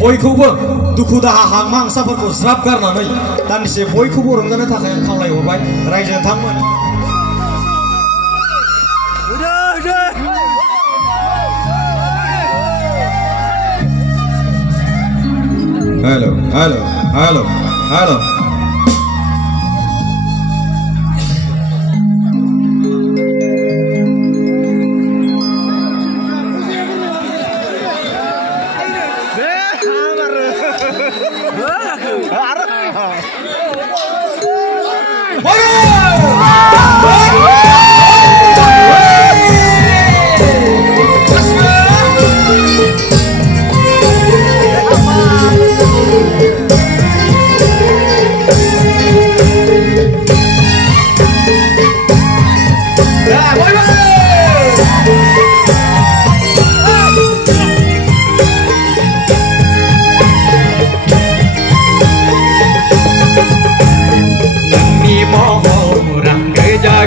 बयखौबो दुखु दाहा हांमा हांसाफोरखौ ज्राब गारनानै दान्दिसे बयखौबो रंजानो थाखाय खावलायहरबाय रायजो नोंथांमोन। Hello hello hello hello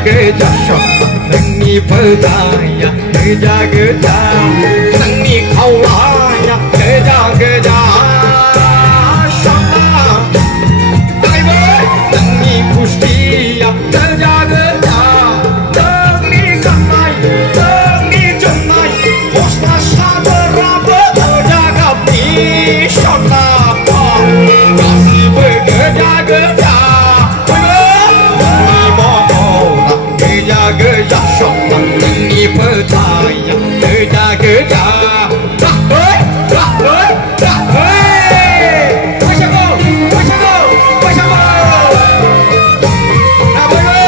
Geja shop, nangni perdaya, geja geja, nangni kaulaya, geja geja shop, nangni kustiya, geja geja, nangni kamai, nangni jomai, posna sadara bekerja kapi shop, kasih bekerja geja. Geja shop, nangni perdaya, geja geja, dah hey, dah hey, dah hey, macam go, macam go, macam go, dah boleh.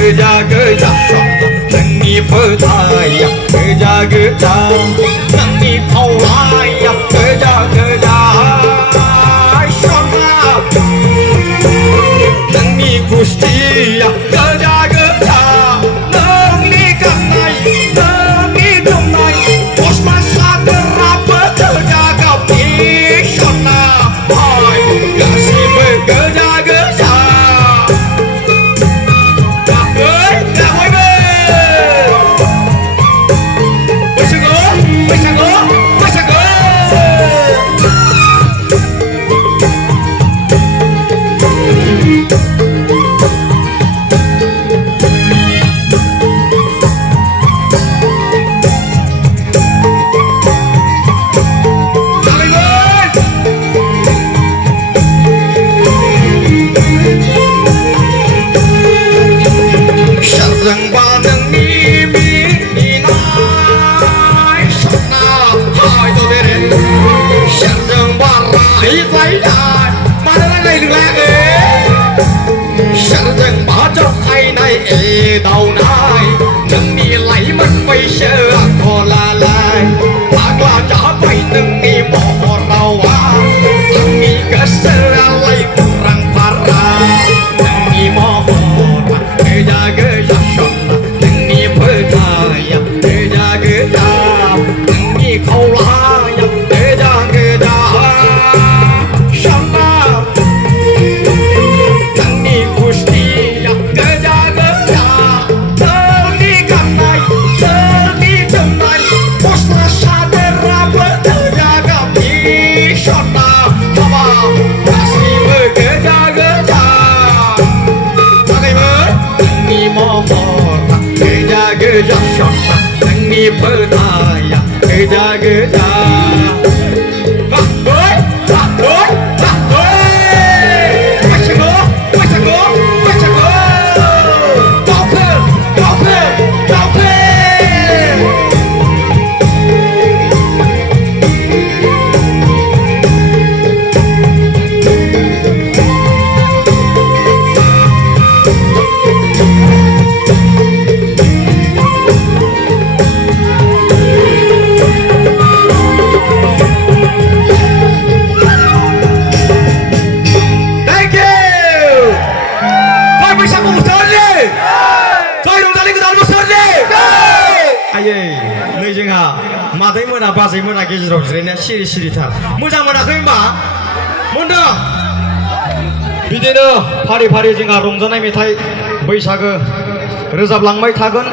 Geja geja shop, nangni perdaya, geja geja, nangni kaulaya, geja geja shop, nangni kustiya, geja geja, nangni kanai, nangni jomai, posma sadara bekerja kapi shop, kasih bekerja geja. Đầu nai nâng ni lấy mất bây giờ còn là lại bác là trả bay nâng ni bỏ rau à nâng ni cả sơ lấy kurang parah nâng ni bỏ geja geja shop nâng ni perdaya geja geja nâng ni kaulaya geja geja shop nâng ni kustiya geja geja shop, nangni perdaya, geja geja. Macam go, Mona बाजै मोना गेजेराव जिरायनाया सिरि सिरिथार मोजां मोनाखै होनबा मोनदों बिदिनो फारि फारि जोंहा रंजानाय मेथाइ बैसागो रोजाबलांबाय थागोन।